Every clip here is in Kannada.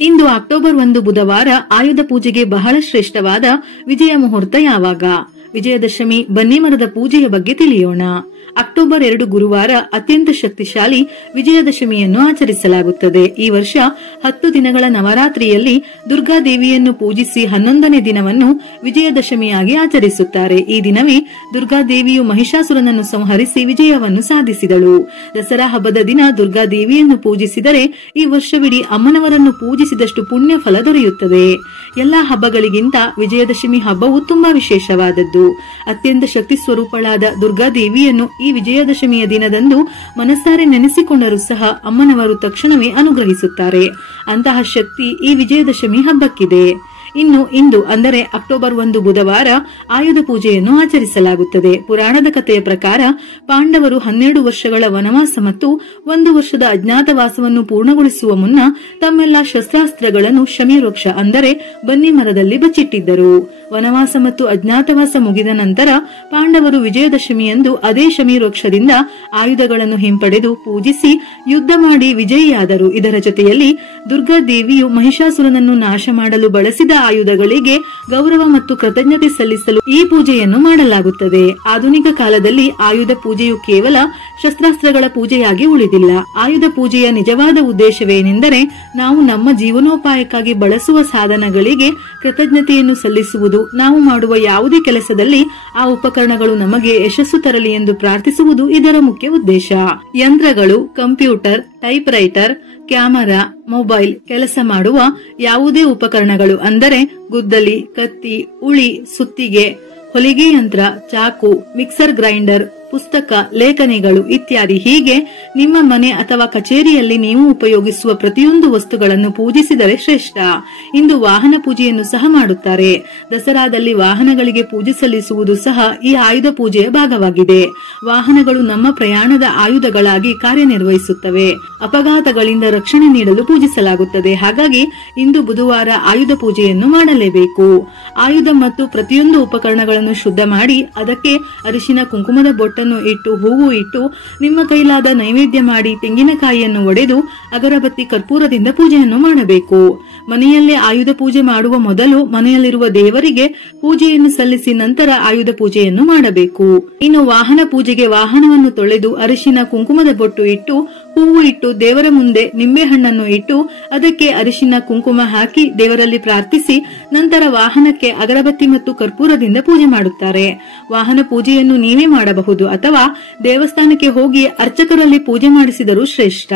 ಇಂದು ಅಕ್ಟೋಬರ್ 1 ಬುಧವಾರ ಆಯುಧ ಪೂಜೆಗೆ ಬಹಳ ಶ್ರೇಷ್ಠವಾದ ವಿಜಯ ಮುಹೂರ್ತ ಯಾವಾಗ? ವಿಜಯದಶಮಿ ಬನ್ನಿ ಮರದ ಪೂಜೆಯ ಬಗ್ಗೆ ತಿಳಿಯೋಣ. ಅಕ್ಟೋಬರ್ 2 ಗುರುವಾರ ಅತ್ಯಂತ ಶಕ್ತಿಶಾಲಿ ವಿಜಯದಶಮಿಯನ್ನು ಆಚರಿಸಲಾಗುತ್ತದೆ. ಈ ವರ್ಷ 10 ದಿನಗಳ ನವರಾತ್ರಿಯಲ್ಲಿ ದುರ್ಗಾದೇವಿಯನ್ನು ಪೂಜಿಸಿ 11ನೇ ದಿನವನ್ನು ವಿಜಯದಶಮಿಯಾಗಿ ಆಚರಿಸುತ್ತಾರೆ. ಈ ದಿನವೇ ದುರ್ಗಾದೇವಿಯು ಮಹಿಷಾಸುರನನ್ನು ಸಂಹರಿಸಿ ವಿಜಯವನ್ನು ಸಾಧಿಸಿದಳು. ದಸರಾ ಹಬ್ಬದ ದಿನ ದುರ್ಗಾದೇವಿಯನ್ನು ಪೂಜಿಸಿದರೆ ಈ ವರ್ಷವಿಡೀ ಅಮ್ಮನವರನ್ನು ಪೂಜಿಸಿದಷ್ಟು ಪುಣ್ಯ ಫಲ ದೊರೆಯುತ್ತದೆ. ಎಲ್ಲಾ ಹಬ್ಬಗಳಿಗಿಂತ ವಿಜಯದಶಮಿ ಹಬ್ಬವು ತುಂಬಾ ವಿಶೇಷವಾದದ್ದು. ಅತ್ಯಂತ ಶಕ್ತಿ ಸ್ವರೂಪಳಾದ ದುರ್ಗಾದೇವಿಯನ್ನು ಈ ವಿಜಯದಶಮಿಯ ದಿನದಂದು ಮನಸ್ಸಾರೆ ನೆನೆಸಿಕೊಂಡರೂ ಸಹ ಅಮ್ಮನವರು ತಕ್ಷಣವೇ ಅನುಗ್ರಹಿಸುತ್ತಾರೆ. ಅಂತಹ ಶಕ್ತಿ ಈ ವಿಜಯದಶಮಿ ಹಬ್ಬಕ್ಕಿದೆ. ಇನ್ನು ಇಂದು ಅಂದರೆ ಅಕ್ಟೋಬರ್ 1 ಬುಧವಾರ ಆಯುಧ ಪೂಜೆಯನ್ನು ಆಚರಿಸಲಾಗುತ್ತದೆ. ಪುರಾಣದ ಕಥೆಯ ಪ್ರಕಾರ ಪಾಂಡವರು 12 ವರ್ಷಗಳ ವನವಾಸ ಮತ್ತು 1 ವರ್ಷದ ಅಜ್ಞಾತವಾಸವನ್ನು ಪೂರ್ಣಗೊಳಿಸುವ ಮುನ್ನ ತಮ್ಮೆಲ್ಲಾ ಶಸ್ತ್ರಾಸ್ತ್ರಗಳನ್ನು ಶಮೀವೃಕ್ಷ ಅಂದರೆ ಬನ್ನಿ ಮರದಲ್ಲಿ ಬಚ್ಚಿಟ್ಟಿದ್ದರು. ವನವಾಸ ಮತ್ತು ಅಜ್ಞಾತವಾಸ ಮುಗಿದ ನಂತರ ಪಾಂಡವರು ವಿಜಯದಶಮಿಯಂದು ಅದೇ ಶಮೀವೃಕ್ಷದಿಂದ ಆಯುಧಗಳನ್ನು ಹಿಂಪಡೆದು ಪೂಜಿಸಿ ಯುದ್ಧ ಮಾಡಿ ವಿಜಯಿಯಾದರು. ಇದರ ಜೊತೆಯಲ್ಲಿ ದುರ್ಗಾದೇವಿಯು ಮಹಿಷಾಸುರನನ್ನು ನಾಶ ಮಾಡಲು ಬಳಸಿದ ಆಯುಧಗಳಿಗೆ ಗೌರವ ಮತ್ತು ಕೃತಜ್ಞತೆ ಸಲ್ಲಿಸಲು ಈ ಪೂಜೆಯನ್ನು ಮಾಡಲಾಗುತ್ತದೆ. ಆಧುನಿಕ ಕಾಲದಲ್ಲಿ ಆಯುಧ ಪೂಜೆಯು ಕೇವಲ ಶಸ್ತ್ರಾಸ್ತ್ರಗಳ ಪೂಜೆಯಾಗಿ ಉಳಿದಿಲ್ಲ. ಆಯುಧ ಪೂಜೆಯ ನಿಜವಾದ ಉದ್ದೇಶವೇನೆಂದರೆ ನಾವು ನಮ್ಮ ಜೀವನೋಪಾಯಕ್ಕಾಗಿ ಬಳಸುವ ಸಾಧನಗಳಿಗೆ ಕೃತಜ್ಞತೆಯನ್ನು ಸಲ್ಲಿಸುವುದು, ನಾವು ಮಾಡುವ ಯಾವುದೇ ಕೆಲಸದಲ್ಲಿ ಆ ಉಪಕರಣಗಳು ನಮಗೆ ಯಶಸ್ಸು ತರಲಿ ಎಂದು ಪ್ರಾರ್ಥಿಸುವುದು ಇದರ ಮುಖ್ಯ ಉದ್ದೇಶ. ಯಂತ್ರಗಳು, computer, type writer, camera, mobile, ಕೆಲಸ ಮಾಡುವ ಯಾವುದೇ ಉಪಕರಣಗಳು ಅಂದರೆ ಗುದ್ದಲಿ, ಕತ್ತಿ, ಉಳಿ, ಸುತ್ತಿಗೆ, ಹೊಲಿಗೆ ಯಂತ್ರ, ಚಾಕು, ಮಿಕ್ಸರ್ ಗ್ರೈಂಡರ್, ಪುಸ್ತಕ, ಲೇಖನಿಗಳು ಇತ್ಯಾದಿ ಹೀಗೆ ನಿಮ್ಮ ಮನೆ ಅಥವಾ ಕಚೇರಿಯಲ್ಲಿ ನೀವು ಉಪಯೋಗಿಸುವ ಪ್ರತಿಯೊಂದು ವಸ್ತುಗಳನ್ನು ಪೂಜಿಸಿದರೆ ಶ್ರೇಷ್ಠ. ಇಂದು ವಾಹನ ಪೂಜೆಯನ್ನು ಸಹ ಮಾಡುತ್ತಾರೆ. ದಸರಾದಲ್ಲಿ ವಾಹನಗಳಿಗೆ ಪೂಜೆ ಸಲ್ಲಿಸುವುದು ಸಹ ಈ ಆಯುಧ ಪೂಜೆಯ ಭಾಗವಾಗಿದೆ. ವಾಹನಗಳು ನಮ್ಮ ಪ್ರಯಾಣದ ಆಯುಧಗಳಾಗಿ ಕಾರ್ಯನಿರ್ವಹಿಸುತ್ತವೆ. ಅಪಘಾತಗಳಿಂದ ರಕ್ಷಣೆ ನೀಡಲು ಪೂಜಿಸಲಾಗುತ್ತದೆ. ಹಾಗಾಗಿ ಇಂದು ಬುಧವಾರ ಆಯುಧ ಪೂಜೆಯನ್ನು ಮಾಡಲೇಬೇಕು. ಆಯುಧ ಮತ್ತು ಪ್ರತಿಯೊಂದು ಉಪಕರಣಗಳನ್ನು ಶುದ್ಧ ಮಾಡಿ ಅದಕ್ಕೆ ಅರಿಶಿನ ಕುಂಕುಮದ ಬೊಟ್ಟನ್ನು ಇಟ್ಟು ಹೂವು ಇಟ್ಟು ನಿಮ್ಮ ಕೈಲಾದ ನೈವೇದ್ಯ ಮಾಡಿ ತೆಂಗಿನಕಾಯಿಯನ್ನು ಒಡೆದು ಅಗರಬತ್ತಿ ಕರ್ಪೂರದಿಂದ ಪೂಜೆಯನ್ನು ಮಾಡಬೇಕು. ಮನೆಯಲ್ಲೇ ಆಯುಧ ಪೂಜೆ ಮಾಡುವ ಮೊದಲು ಮನೆಯಲ್ಲಿರುವ ದೇವರಿಗೆ ಪೂಜೆಯನ್ನು ಸಲ್ಲಿಸಿ ನಂತರ ಆಯುಧ ಪೂಜೆಯನ್ನು ಮಾಡಬೇಕು. ಇನ್ನು ವಾಹನ ಪೂಜೆಗೆ ವಾಹನವನ್ನು ತೊಳೆದು ಅರಿಶಿನ ಕುಂಕುಮದ ಬೊಟ್ಟು ಇಟ್ಟು ಹೂವು ಇಟ್ಟು ದೇವರ ಮುಂದೆ ನಿಂಬೆಹಣ್ಣನ್ನು ಇಟ್ಟು ಅದಕ್ಕೆ ಅರಿಶಿನ ಕುಂಕುಮ ಹಾಕಿ ದೇವರಲ್ಲಿ ಪ್ರಾರ್ಥಿಸಿ ನಂತರ ವಾಹನಕ್ಕೆ ಅಗರಬತ್ತಿ ಮತ್ತು ಕರ್ಪೂರದಿಂದ ಪೂಜೆ ಮಾಡುತ್ತಾರೆ. ವಾಹನ ಪೂಜೆಯನ್ನು ನೀವೇ ಮಾಡಬಹುದು ಅಥವಾ ದೇವಸ್ಥಾನಕ್ಕೆ ಹೋಗಿ ಅರ್ಚಕರಲ್ಲಿ ಪೂಜೆ ಮಾಡಿಸಿದರೂ ಶ್ರೇಷ್ಠ.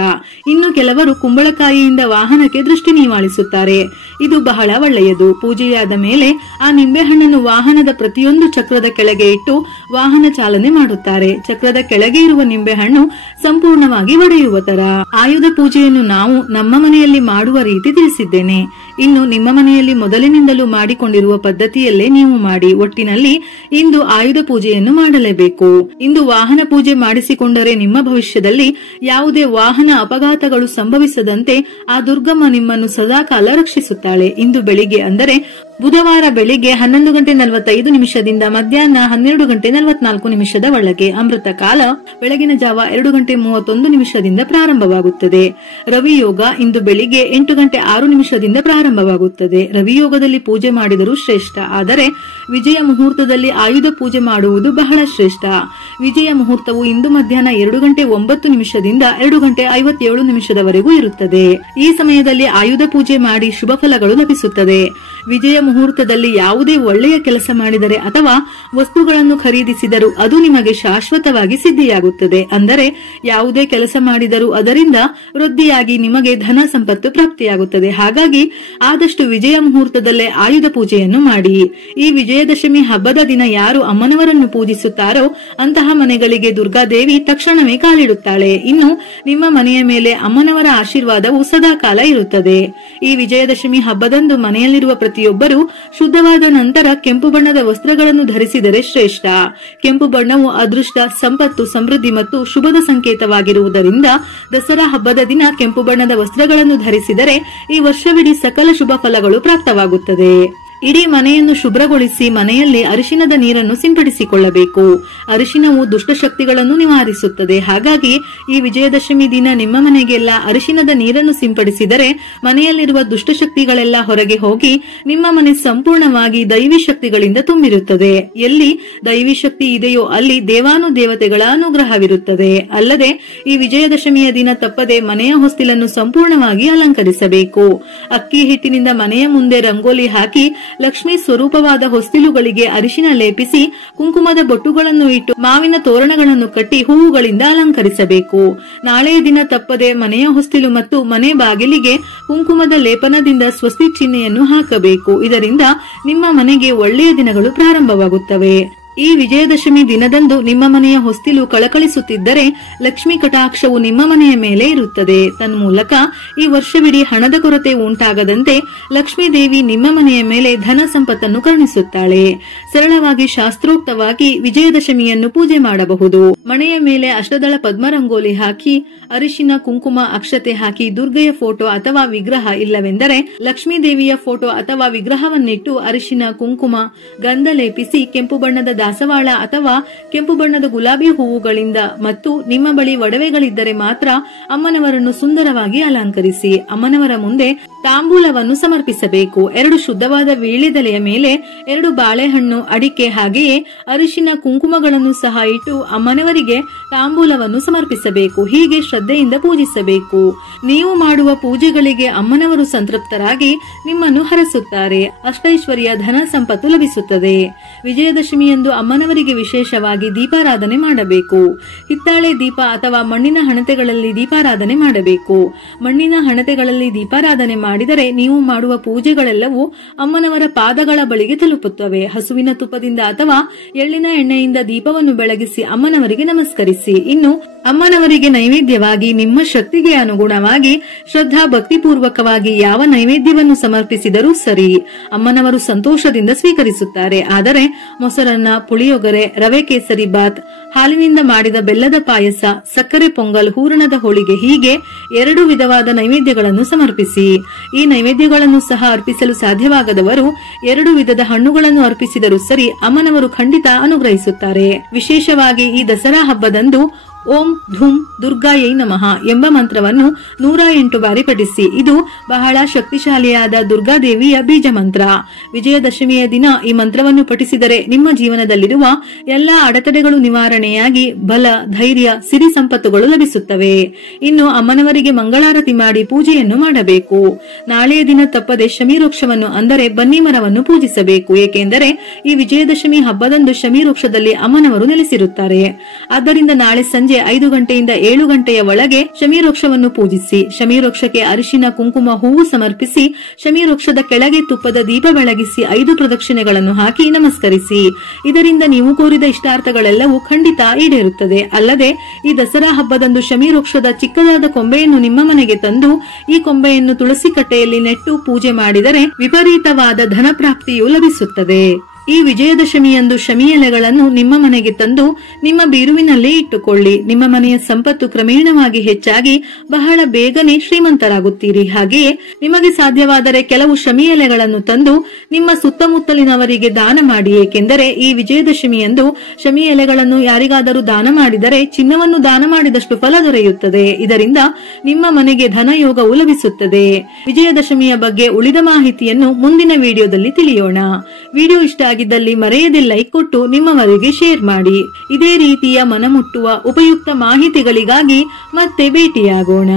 ಇನ್ನು ಕೆಲವರು ಕುಂಬಳಕಾಯಿಯಿಂದ ವಾಹನಕ್ಕೆ ದೃಷ್ಟಿ ನಿವಾಳಿಸುತ್ತಾರೆ. ಇದು ಬಹಳ ಒಳ್ಳೆಯದು. ಪೂಜೆಯಾದ ಮೇಲೆ ಆ ನಿಂಬೆಹಣ್ಣನ್ನು ವಾಹನದ ಪ್ರತಿಯೊಂದು ಚಕ್ರದ ಕೆಳಗೆ ಇಟ್ಟು ವಾಹನ ಚಾಲನೆ ಮಾಡುತ್ತಾರೆ. ಚಕ್ರದ ಕೆಳಗೆ ಇರುವ ನಿಂಬೆಹಣ್ಣು ಸಂಪೂರ್ಣವಾಗಿ ಒಡೆಯುವ ತರ. ಆಯುಧ ಪೂಜೆಯನ್ನು ನಾವು ನಮ್ಮ ಮನೆಯಲ್ಲಿ ಮಾಡುವ ರೀತಿ ತಿಳಿಸಿದ್ದೇನೆ. ಇನ್ನು ನಿಮ್ಮ ಮನೆಯಲ್ಲಿ ಮೊದಲಿನಿಂದಲೂ ಮಾಡಿಕೊಂಡಿರುವ ಪದ್ಧತಿಯಲ್ಲೇ ನೀವು ಮಾಡಿ. ಒಟ್ಟಿನಲ್ಲಿ ಇಂದು ಆಯುಧ ಪೂಜೆಯನ್ನು ಮಾಡಲೇಬೇಕು. ಇಂದು ವಾಹನ ಪೂಜೆ ಮಾಡಿಸಿಕೊಂಡರೆ ನಿಮ್ಮ ಭವಿಷ್ಯದಲ್ಲಿ ಯಾವುದೇ ವಾಹನ ಅಪಘಾತಗಳು ಸಂಭವಿಸದಂತೆ ಆ ದುರ್ಗಮ್ಮ ನಿಮ್ಮನ್ನು ಸದಾಕಾಲ ರಕ್ಷಿಸುತ್ತಾಳೆ. ಇಂದು ಬೆಳಿಗ್ಗೆ ಅಂದರೆ ಬುಧವಾರ ಬೆಳಿಗ್ಗೆ 11:45 ಮಧ್ಯಾಹ್ನ 12:44 ಒಳಗೆ ಅಮೃತ ಕಾಲ ಬೆಳಗಿನ ಜಾವ 2:31 ಪ್ರಾರಂಭವಾಗುತ್ತದೆ. ರವಿಯೋಗ ಇಂದು ಬೆಳಿಗ್ಗೆ 8:06 ಪ್ರಾರಂಭವಾಗುತ್ತದೆ. ರವಿಯೋಗದಲ್ಲಿ ಪೂಜೆ ಮಾಡಿದರೂ ಶ್ರೇಷ್ಠ. ಆದರೆ ವಿಜಯ ಮುಹೂರ್ತದಲ್ಲಿ ಆಯುಧ ಪೂಜೆ ಮಾಡುವುದು ಬಹಳ ಶ್ರೇಷ್ಠ. ವಿಜಯ ಮುಹೂರ್ತವು ಇಂದು ಮಧ್ಯಾಹ್ನ 2:09 2:57 ಇರುತ್ತದೆ. ಈ ಸಮಯದಲ್ಲಿ ಆಯುಧ ಪೂಜೆ ಮಾಡಿ ಶುಭ ಫಲಗಳು ಲಭಿಸುತ್ತದೆ. ವಿಜಯ ಮುಹೂರ್ತದಲ್ಲಿ ಯಾವುದೇ ಒಳ್ಳೆಯ ಕೆಲಸ ಮಾಡಿದರೆ ಅಥವಾ ವಸ್ತುಗಳನ್ನು ಖರೀದಿಸಿದರೂ ಅದು ನಿಮಗೆ ಶಾಶ್ವತವಾಗಿ ಸಿದ್ಧಿಯಾಗುತ್ತದೆ. ಅಂದರೆ ಯಾವುದೇ ಕೆಲಸ ಮಾಡಿದರೂ ಅದರಿಂದ ವೃದ್ಧಿಯಾಗಿ ನಿಮಗೆ ಧನ ಸಂಪತ್ತು ಪ್ರಾಪ್ತಿಯಾಗುತ್ತದೆ. ಹಾಗಾಗಿ ಆದಷ್ಟು ವಿಜಯ ಮುಹೂರ್ತದಲ್ಲೇ ಆಯುಧ ಪೂಜೆಯನ್ನು ಮಾಡಿ. ಈ ವಿಜಯದಶಮಿ ಹಬ್ಬದ ದಿನ ಯಾರು ಅಮ್ಮನವರನ್ನು ಪೂಜಿಸುತ್ತಾರೋ ಅಂತಹ ಮನೆಗಳಿಗೆ ದುರ್ಗಾದೇವಿ ತಕ್ಷಣವೇ ಕಾಲಿಡುತ್ತಾಳೆ. ಇನ್ನು ನಿಮ್ಮ ಮನೆಯ ಮೇಲೆ ಅಮ್ಮನವರ ಆಶೀರ್ವಾದವು ಸದಾಕಾಲ ಇರುತ್ತದೆ. ಈ ವಿಜಯದಶಮಿ ಹಬ್ಬದಂದು ಮನೆಯಲ್ಲಿರುವ ಪ್ರತಿಯೊಬ್ಬರು ಶುದ್ಧವಾದ ನಂತರ ಕೆಂಪು ಬಣ್ಣದ ವಸ್ತ್ರಗಳನ್ನು ಧರಿಸಿದರೆ ಶ್ರೇಷ್ಠ. ಕೆಂಪು ಬಣ್ಣವು ಅದೃಷ್ಟ, ಸಂಪತ್ತು, ಸಮೃದ್ಧಿ ಮತ್ತು ಶುಭದ ಸಂಕೇತವಾಗಿರುವುದರಿಂದ ದಸರಾ ಹಬ್ಬದ ದಿನ ಕೆಂಪು ಬಣ್ಣದ ವಸ್ತ್ರಗಳನ್ನು ಧರಿಸಿದರೆ ಈ ವರ್ಷವಿಡೀ ಸಕಲ ಶುಭ ಫಲಗಳು ಪ್ರಾಪ್ತವಾಗುತ್ತದೆ. ಇಡೀ ಮನೆಯನ್ನು ಶುಭ್ರಗೊಳಿಸಿ ಮನೆಯಲ್ಲಿ ಅರಿಶಿನದ ನೀರನ್ನು ಸಿಂಪಡಿಸಿಕೊಳ್ಳಬೇಕು. ಅರಿಶಿನವು ದುಷ್ಟಶಕ್ತಿಗಳನ್ನು ನಿವಾರಿಸುತ್ತದೆ. ಹಾಗಾಗಿ ಈ ವಿಜಯದಶಮಿ ದಿನ ನಿಮ್ಮ ಮನೆಗೆಲ್ಲ ಅರಿಶಿನದ ನೀರನ್ನು ಸಿಂಪಡಿಸಿದರೆ ಮನೆಯಲ್ಲಿರುವ ದುಷ್ಟಶಕ್ತಿಗಳೆಲ್ಲ ಹೊರಗೆ ಹೋಗಿ ನಿಮ್ಮ ಮನೆ ಸಂಪೂರ್ಣವಾಗಿ ದೈವಿ ಶಕ್ತಿಗಳಿಂದ ತುಂಬಿರುತ್ತದೆ. ಎಲ್ಲಿ ದೈವಿ ಶಕ್ತಿ ಇದೆಯೋ ಅಲ್ಲಿ ದೇವಾನುದೇವತೆಗಳ ಅನುಗ್ರಹವಿರುತ್ತದೆ. ಅಲ್ಲದೆ ಈ ವಿಜಯದಶಮಿಯ ದಿನ ತಪ್ಪದೆ ಮನೆಯ ಹೊಸ್ತಿಲನ್ನು ಸಂಪೂರ್ಣವಾಗಿ ಅಲಂಕರಿಸಬೇಕು. ಅಕ್ಕಿ ಹಿಟ್ಟಿನಿಂದ ಮನೆಯ ಮುಂದೆ ರಂಗೋಲಿ ಹಾಕಿ ಲಕ್ಷ್ಮೀ ಸ್ವರೂಪವಾದ ಹೊಸ್ತಿಲುಗಳಿಗೆ ಅರಿಶಿನ ಲೇಪಿಸಿ ಕುಂಕುಮದ ಬೊಟ್ಟುಗಳನ್ನು ಇಟ್ಟು ಮಾವಿನ ತೋರಣಗಳನ್ನು ಕಟ್ಟಿ ಹೂವುಗಳಿಂದ ಅಲಂಕರಿಸಬೇಕು. ನಾಳೆಯ ದಿನ ತಪ್ಪದೆ ಮನೆಯ ಹೊಸ್ತಿಲು ಮತ್ತು ಮನೆ ಬಾಗಿಲಿಗೆ ಕುಂಕುಮದ ಲೇಪನದಿಂದ ಸ್ವಸ್ತಿ ಚಿಹ್ನೆಯನ್ನು ಹಾಕಬೇಕು. ಇದರಿಂದ ನಿಮ್ಮ ಮನೆಗೆ ಒಳ್ಳೆಯ ದಿನಗಳು ಪ್ರಾರಂಭವಾಗುತ್ತವೆ. ಈ ವಿಜಯದಶಮಿ ದಿನದಂದು ನಿಮ್ಮ ಮನೆಯ ಹೊಸ್ತಿಲು ಕಳಕಳಿಸುತ್ತಿದ್ದರೆ ಲಕ್ಷ್ಮೀ ಕಟಾಕ್ಷವು ನಿಮ್ಮ ಮನೆಯ ಮೇಲೆ ಇರುತ್ತದೆ. ತನ್ಮೂಲಕ ಈ ವರ್ಷವಿಡೀ ಹಣದ ಕೊರತೆ ಉಂಟಾಗದಂತೆ ಲಕ್ಷ್ಮೀ ದೇವಿ ನಿಮ್ಮ ಮನೆಯ ಮೇಲೆ ಧನ ಸಂಪತ್ತನ್ನು ಕರುಣಿಸುತ್ತಾಳೆ. ಸರಳವಾಗಿ ಶಾಸ್ತ್ರೋಕ್ತವಾಗಿ ವಿಜಯದಶಮಿಯನ್ನು ಪೂಜೆ ಮಾಡಬಹುದು. ಮನೆಯ ಮೇಲೆ ಅಷ್ಟದಳ ಪದ್ಮರಂಗೋಲಿ ಹಾಕಿ ಅರಿಶಿನ ಕುಂಕುಮ ಅಕ್ಷತೆ ಹಾಕಿ ದುರ್ಗೆಯ ಫೋಟೋ ಅಥವಾ ವಿಗ್ರಹ ಇಲ್ಲವೆಂದರೆ ಲಕ್ಷ್ಮೀ ದೇವಿಯ ಫೋಟೋ ಅಥವಾ ವಿಗ್ರಹವನ್ನಿಟ್ಟು ಅರಿಶಿನ ಕುಂಕುಮ ಗಂಧ ಲೇಪಿಸಿ ಕೆಂಪು ಬಣ್ಣದ ದಾಸವಾಳ ಅಥವಾ ಕೆಂಪು ಬಣ್ಣದ ಗುಲಾಬಿ ಹೂವುಗಳಿಂದ ಮತ್ತು ನಿಮ್ಮ ಬಳಿ ಒಡವೆಗಳಿದ್ದರೆ ಮಾತ್ರ ಅಮ್ಮನವರನ್ನು ಸುಂದರವಾಗಿ ಅಲಂಕರಿಸಿ ಅಮ್ಮನವರ ಮುಂದೆ ತಾಂಬೂಲವನ್ನು ಸಮರ್ಪಿಸಬೇಕು. 2 ಶುದ್ಧವಾದ ವೀಳ್ಯದೆಲೆಯ ಮೇಲೆ 2 ಬಾಳೆಹಣ್ಣು, ಅಡಿಕೆ ಹಾಗೆಯೇ ಅರಿಶಿನ ಕುಂಕುಮಗಳನ್ನು ಸಹ ಇಟ್ಟು ಅಮ್ಮನವರಿಗೆ ತಾಂಬೂಲವನ್ನು ಸಮರ್ಪಿಸಬೇಕು. ಹೀಗೆ ಶ್ರದ್ಧೆಯಿಂದ ಪೂಜಿಸಬೇಕು. ನೀವು ಮಾಡುವ ಪೂಜೆಗಳಿಗೆ ಅಮ್ಮನವರು ಸಂತೃಪ್ತರಾಗಿ ನಿಮ್ಮನ್ನು ಹರಸುತ್ತಾರೆ. ಅಷ್ಟೈಶ್ವರ್ಯ ಧನ ಸಂಪತ್ತು ಲಭಿಸುತ್ತದೆ. ವಿಜಯದಶಮಿಯಂದು ಅಮ್ಮನವರಿಗೆ ವಿಶೇಷವಾಗಿ ದೀಪಾರಾಧನೆ ಮಾಡಬೇಕು. ಹಿತ್ತಾಳೆ ದೀಪ ಅಥವಾ ಮಣ್ಣಿನ ಹಣತೆಗಳಲ್ಲಿ ದೀಪಾರಾಧನೆ ಮಾಡಬೇಕು. ಮಣ್ಣಿನ ಹಣತೆಗಳಲ್ಲಿ ದೀಪಾರಾಧನೆ ಮಾಡಿದರೆ ನೀವು ಮಾಡುವ ಪೂಜೆಗಳೆಲ್ಲವೂ ಅಮ್ಮನವರ ಪಾದಗಳ ಬಳಿಗೆ ತಲುಪುತ್ತವೆ. ಹಸುವಿನ ತುಪ್ಪದಿಂದ ಅಥವಾ ಎಳ್ಳಿನ ಎಣ್ಣೆಯಿಂದ ದೀಪವನ್ನು ಬೆಳಗಿಸಿ ಅಮ್ಮನವರಿಗೆ ನಮಸ್ಕರಿಸಿ. ಇನ್ನು ಅಮ್ಮನವರಿಗೆ ನೈವೇದ್ಯವಾಗಿ ನಿಮ್ಮ ಶಕ್ತಿಗೆ ಅನುಗುಣವಾಗಿ ಶ್ರದ್ಧಾ ಭಕ್ತಿಪೂರ್ವಕವಾಗಿ ಯಾವ ನೈವೇದ್ಯವನ್ನು ಸಮರ್ಪಿಸಿದರೂ ಸರಿ, ಅಮ್ಮನವರು ಸಂತೋಷದಿಂದ ಸ್ವೀಕರಿಸುತ್ತಾರೆ. ಆದರೆ ಮೊಸರನ್ನ, ಪುಳಿಯೊಗರೆ, ರವೆ ಕೇಸರಿ ಬಾತ್, ಹಾಲಿನಿಂದ ಮಾಡಿದ ಬೆಲ್ಲದ ಪಾಯಸ, ಸಕ್ಕರೆ ಪೊಂಗಲ್, ಹೂರಣದ ಹೋಳಿಗೆ ಹೀಗೆ 2 ವಿಧವಾದ ನೈವೇದ್ಯಗಳನ್ನು ಸಮರ್ಪಿಸಿ. ಈ ನೈವೇದ್ಯಗಳನ್ನು ಸಹ ಅರ್ಪಿಸಲು ಸಾಧ್ಯವಾಗದವರು 2 ವಿಧದ ಹಣ್ಣುಗಳನ್ನು ಅರ್ಪಿಸಿದರೂ ಸರಿ, ಅಮ್ಮನವರು ಖಂಡಿತ ಅನುಗ್ರಹಿಸುತ್ತಾರೆ. ವಿಶೇಷವಾಗಿ ಈ ದಸರಾ ಹಬ್ಬದಂದು ಓಂ ಧೂಂ ದುರ್ಗಾಯೈ ನಮಃ ಎಂಬ ಮಂತ್ರವನ್ನು 108 ಬಾರಿ ಪಠಿಸಿ. ಇದು ಬಹಳ ಶಕ್ತಿಶಾಲಿಯಾದ ದುರ್ಗಾದೇವಿಯ ಬೀಜ ಮಂತ್ರ. ವಿಜಯದಶಮಿಯ ದಿನ ಈ ಮಂತ್ರವನ್ನು ಪಠಿಸಿದರೆ ನಿಮ್ಮ ಜೀವನದಲ್ಲಿರುವ ಎಲ್ಲಾ ಅಡೆತಡೆಗಳು ನಿವಾರಣೆಯಾಗಿ ಬಲ, ಧೈರ್ಯ, ಸಿರಿ ಸಂಪತ್ತುಗಳು ಲಭಿಸುತ್ತವೆ. ಇನ್ನು ಅಮ್ಮನವರಿಗೆ ಮಂಗಳಾರತಿ ಮಾಡಿ ಪೂಜೆಯನ್ನು ಮಾಡಬೇಕು. ನಾಳೆಯ ದಿನ ತಪ್ಪದೆ ಶಮೀವೃಕ್ಷವನ್ನು ಅಂದರೆ ಬನ್ನಿ ಮರವನ್ನು ಪೂಜಿಸಬೇಕು. ಏಕೆಂದರೆ ಈ ವಿಜಯದಶಮಿ ಹಬ್ಬದಂದು ಶಮೀವೃಕ್ಷದಲ್ಲಿ ಅಮ್ಮನವರು ನೆಲೆಸಿರುತ್ತಾರೆ. ಆದ್ದರಿಂದ ನಾಳೆ ಸಂಜೆ 5 ಗಂಟೆಯಿಂದ 7 ಗಂಟೆಯ ಒಳಗೆ ಶಮೀವೃಕ್ಷವನ್ನು ಪೂಜಿಸಿ. ಶಮೀವೃಕ್ಷಕ್ಕೆ ಅರಿಶಿನ ಕುಂಕುಮ ಹೂವು ಸಮರ್ಪಿಸಿ ಶಮೀವೃಕ್ಷದ ಕೆಳಗೆ ತುಪ್ಪದ ದೀಪ ಬೆಳಗಿಸಿ 5 ಪ್ರದಕ್ಷಿಣೆಗಳನ್ನು ಹಾಕಿ ನಮಸ್ಕರಿಸಿ. ಇದರಿಂದ ನೀವು ಕೋರಿದ ಇಷ್ಟಾರ್ಥಗಳೆಲ್ಲವೂ ಖಂಡಿತ ಈಡೇರುತ್ತದೆ. ಅಲ್ಲದೆ ಈ ದಸರಾ ಹಬ್ಬದಂದು ಶಮೀವೃಕ್ಷದ ಚಿಕ್ಕದಾದ ಕೊಂಬೆಯನ್ನು ನಿಮ್ಮ ಮನೆಗೆ ತಂದು ಈ ಕೊಂಬೆಯನ್ನು ತುಳಸಿ ಕಟ್ಟೆಯಲ್ಲಿ ನೆಟ್ಟು ಪೂಜೆ ಮಾಡಿದರೆ ವಿಪರೀತವಾದ ಧನ ಪ್ರಾಪ್ತಿಯು ಲಭಿಸುತ್ತದೆ. ಈ ವಿಜಯದಶಮಿಯಂದು ಶಮಿ ಎಲೆಗಳನ್ನು ನಿಮ್ಮ ಮನೆಗೆ ತಂದು ನಿಮ್ಮ ಬೀರುವಿನಲ್ಲೇ ಇಟ್ಟುಕೊಳ್ಳಿ. ನಿಮ್ಮ ಮನೆಯ ಸಂಪತ್ತು ಕ್ರಮೇಣವಾಗಿ ಹೆಚ್ಚಾಗಿ ಬಹಳ ಬೇಗನೆ ಶ್ರೀಮಂತರಾಗುತ್ತೀರಿ. ಹಾಗೆಯೇ ನಿಮಗೆ ಸಾಧ್ಯವಾದರೆ ಕೆಲವು ಶಮಿ ಎಲೆಗಳನ್ನು ತಂದು ನಿಮ್ಮ ಸುತ್ತಮುತ್ತಲಿನವರಿಗೆ ದಾನ ಮಾಡಿ. ಏಕೆಂದರೆ ಈ ವಿಜಯದಶಮಿಯಂದು ಶಮಿ ಎಲೆಗಳನ್ನು ಯಾರಿಗಾದರೂ ದಾನ ಮಾಡಿದರೆ ಚಿನ್ನವನ್ನು ದಾನ ಮಾಡಿದಷ್ಟು ಫಲ ದೊರೆಯುತ್ತದೆ. ಇದರಿಂದ ನಿಮ್ಮ ಮನೆಗೆ ಧನಯೋಗವು ಲಭಿಸುತ್ತದೆ. ವಿಜಯದಶಮಿಯ ಬಗ್ಗೆ ಉಳಿದ ಮಾಹಿತಿಯನ್ನು ಮುಂದಿನ ವಿಡಿಯೋದಲ್ಲಿ ತಿಳಿಯೋಣ. ವಿಡಿಯೋ ಇಷ್ಟ ಆಗಿದ್ದಲ್ಲಿ ಮರೆಯದೆ ಲೈಕ್ ಕೊಟ್ಟು ನಿಮ್ಮವರಿಗೆ ಶೇರ್ ಮಾಡಿ. ಇದೇ ರೀತಿಯ ಮನಮುಟ್ಟುವ ಉಪಯುಕ್ತ ಮಾಹಿತಿಗಳಿಗಾಗಿ ಮತ್ತೆ ಭೇಟಿಯಾಗೋಣ.